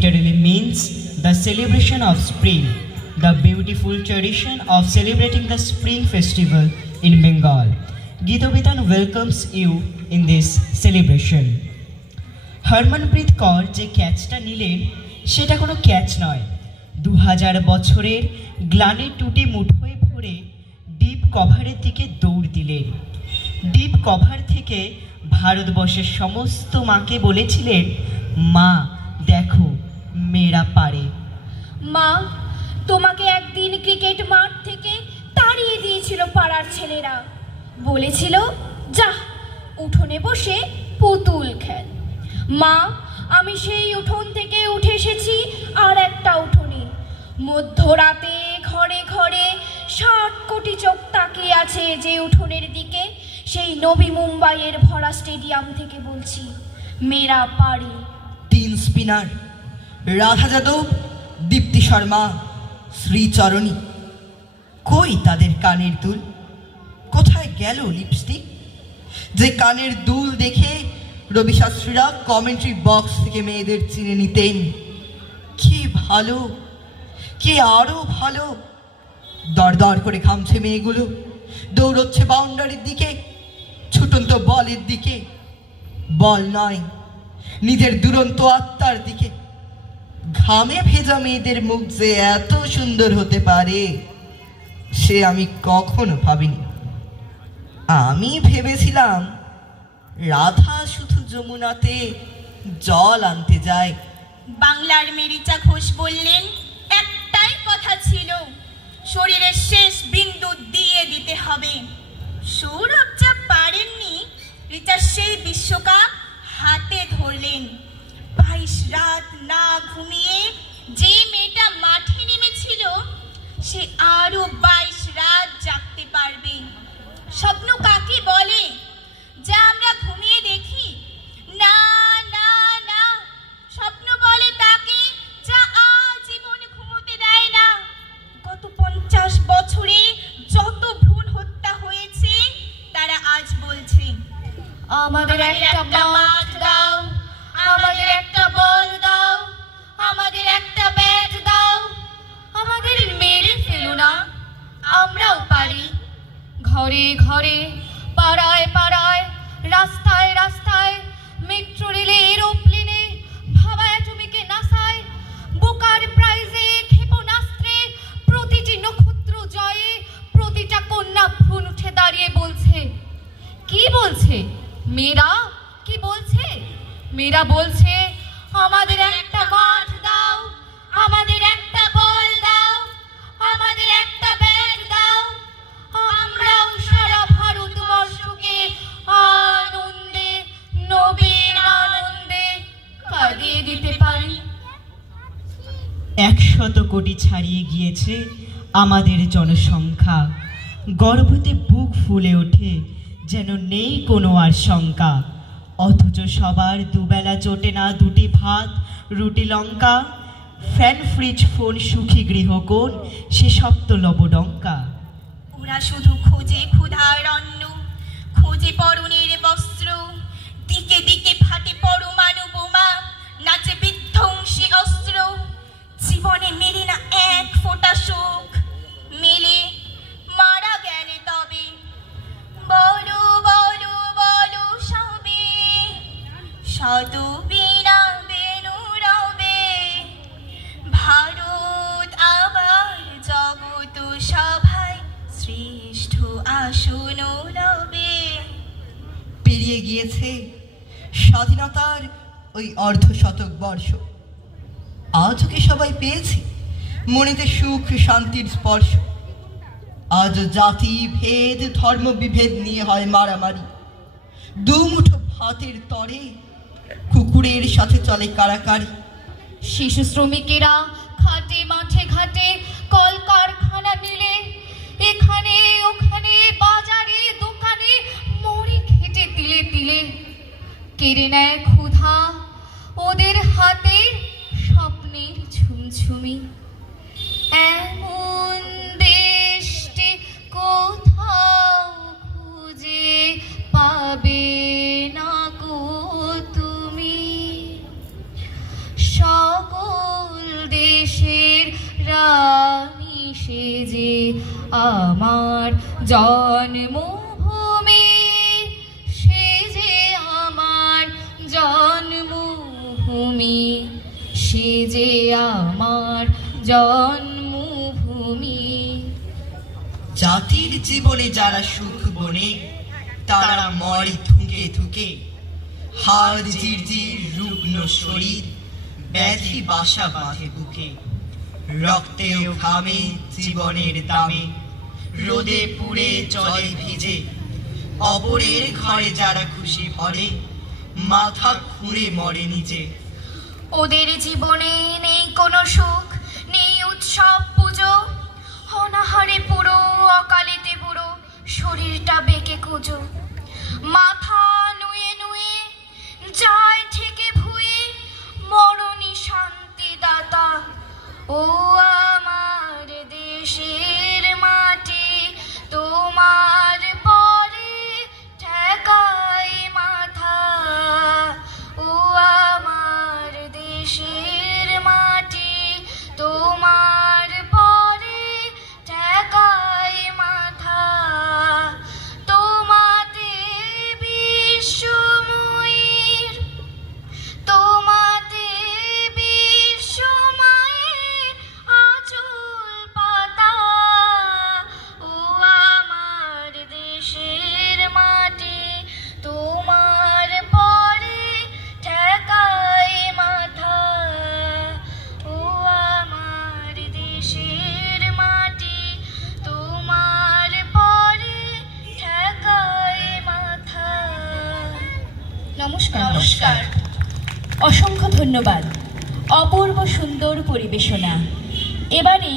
literally means the celebration of spring, the beautiful tradition of celebrating the spring festival in Bengal. Gitobitan welcomes you in this celebration. Harmanpreet কর যে ক্যাচটা নিলেন সেটা কোনো catch নয়, 2000 বছরের গ্লানি টুটি মুঠোয় ভরে ডিপ কভারের দিকে দৌড় দিলেন। ডিপ কভার থেকে ভারতবর্ষের সমস্ত মাকে বলেছিলেন, মা দেখো মেয়েরা পারে। মা, তোমাকে একদিন ক্রিকেট মাঠ থেকে তাড়িয়ে দিয়েছিল পাড়ার ছেলেরা, বলেছিল যা উঠোনে বসে পুতুল খেল। মা, আমি সেই উঠোন থেকে উঠে এসেছি আর একটা উঠোনে। মধ্যরাতে ঘরে ঘরে 60 কোটি চোখ তাকিয়ে আছে যে উঠোনের দিকে, সেই নবী মুম্বাইয়ের ভরা স্টেডিয়াম থেকে বলছি মেয়েরা পারে। 3 স্পিনার রাধা যাদব, দীপ্তি শর্মা, শ্রীচরণী, কই তাদের কানের দুল? কোথায় গেল লিপস্টিক? যে কানের দুল দেখে রবি শাস্ত্রীরা কমেন্ট্রি বক্স থেকে মেয়েদের চিনে নিতেন। কি ভালো, কি আরো ভালো! দর করে ঘামছে মেয়েগুলো, দৌড়চ্ছে বাউন্ডারির দিকে, ছুটন্ত বলের দিকে। বল নয়, নিজের দুরন্ত আত্মার দিকে। ঘামে ভেজা মেয়েদের মুখ যে এত সুন্দর হতে পারে সে আমি কখনো ভাবিনি। আমি ভেবেছিলাম রাধা শুধু যমুনাতে জল আনতে যায়। বাংলার মেরিচা ঘোষ বললেন, একটাই কথা ছিল, শরীরের শেষ বিন্দু দিয়ে দিতে হবে। সৌরভ যা পারেননি, রিচা সেই বিশ্বকাপ হাতে ধরলেন। 22 রাত না ঘুমিয়ে যে মেয়েটা মাঠে নেমেছিল সে আরো 22 রাত জাগতে পারবে। স্বপ্ন কাকে বলে যা আমরা ঘুমিয়ে দেখি? না না না, স্বপ্ন বলে তাকে যা আজীবন ঘুমোতে দেয় না। গত 50 বছরে যত ভ্রূণ হত্যা হয়েছে তারা আজ বলছে আমাদের একটা মাঠ দাও, আমাদের একটা বল দাও, আমাদের একটা ব্যাট দাও, আমাদের মেরে ফেলো না, আমরাও পারি। ঘরে ঘরে, পাড়ায় পাড়ায়, রাস্তায় রাস্তায়, মেট্রো রেলে, এরোপ্লেনে, ভাবা অ্যাটমিকে নাসায়, বোকার প্রাইজে, ক্ষেপণাস্ত্রে, প্রতিটি নক্ষত্র জয়ে, প্রতিটা কন্যা ভ্রূণ উঠে দাঁড়িয়ে বলছে। কি বলছে মেয়েরা? কি বলছে মেয়েরা? বলছে আমাদের একটা মাঠ দাও, আমাদের একটা বল দাও, আমাদের একটা ব্যাট দাও, আমরাও সারা ভারতবর্ষকে আনন্দে, নবীন আনন্দে কাঁদিয়ে দিতে পারি। 100 কোটি ছাড়িয়ে গিয়েছে আমাদের জনসংখ্যা। গর্ভতে বুক ফুলে ওঠে, যেন নেই কোনো আর শঙ্কা। অথচ সবার দুবেলা জোটে না দুটি ভাত, রুটি লঙ্কা। ফ্যান, ফ্রিজ, ফোন, সুখী গৃহকোণ, সে সপ্ত লবডঙ্কা। ওরা শুধু খোঁজে ক্ষুধার অন্ন, খোঁজে পরনের বস্ত্র। দিকে দিকে ফাটে পরমাণু বোমা, নাচে বিধ্বংসী অস্ত্র। জীবনে মেলে না এক ফোঁটা সুখ, মেলে মারা গেলে তবে। বলো বলো বলো সবে, শত বীণা বেনু রবে। ভারত আবার জগত সভায় শ্রেষ্ঠ আসন লবে। পেরিয়ে গিয়েছে স্বাধীনতার ওই অর্ধশতক বর্ষ। আজও কি সবাই পেয়েছি মনেতে সুখ শান্তির স্পর্শ? আজ জাতি ভেদ ধর্ম বিভেদ নিয়ে হয় মারামারি। দুমুঠো ভাতের তরে কুকুরের সাথে চলে কারাকারি। শিশু শ্রমিকেরা খাটে মাঠে ঘাটে, কলকারখানা মিলে, এখানে ওখানে, বাজারে দোকানে, মরে খেটে তিলে তিলে। কেড়ে নেয় ক্ষুধা ওদের হাতে স্বপ্নের ঝুমঝুমি। এমন দেশটি কোথাও খুঁজে পাবে না গো তুমি। সকল দেশের রানী সেজে আমার জন্মভূমি, সেজে আমার জন্মভূমি, সেজে আমার জন্মভূমি। জাতির জীবনে যারা সুখ বনে তারা মরে থুকে থুকে, হাড় জিরজির রুগ্ন শরীর ব্যাধি বাসা বাঁধে বুকে। রক্তে ও ঘামে জীবনের দামে রোদে পুড়ে জলে ভিজে, অপরের ঘরে যারা খুশি ভরে মাথা খুঁড়ে মরে নিজে। ওদের জীবনে নেই কোনো সুখ, নেই উৎসব পুজো, অনাহারে পুরো, অকালেতে বুড়ো, শরীরটা বেঁকে কুজো। মাথা নুয়ে নুয়ে যায় থেকে ভুয়ে, মরণী শান্তি দাতা। ও আমার দেশের মাটি, তোমার পরে ঠেকাই মাথা। ও আমার দেশের মাটি, তোমার পরে ঠেকাই মাথা। তোমাতে বিশ্বময়ের, তোমাতে বিশ্বময়ের আঁচল পাতা। ও আমার দেশের মাটি, তোমার পরে ঠেকাই মাথা। ও আমার দেশের মাটি, তোমার পরে ঠেকাই মাথা। নমস্কার। নমস্কার, অসংখ্য ধন্যবাদ। অপূর্ব সুন্দর পরিবেশনা। এবারে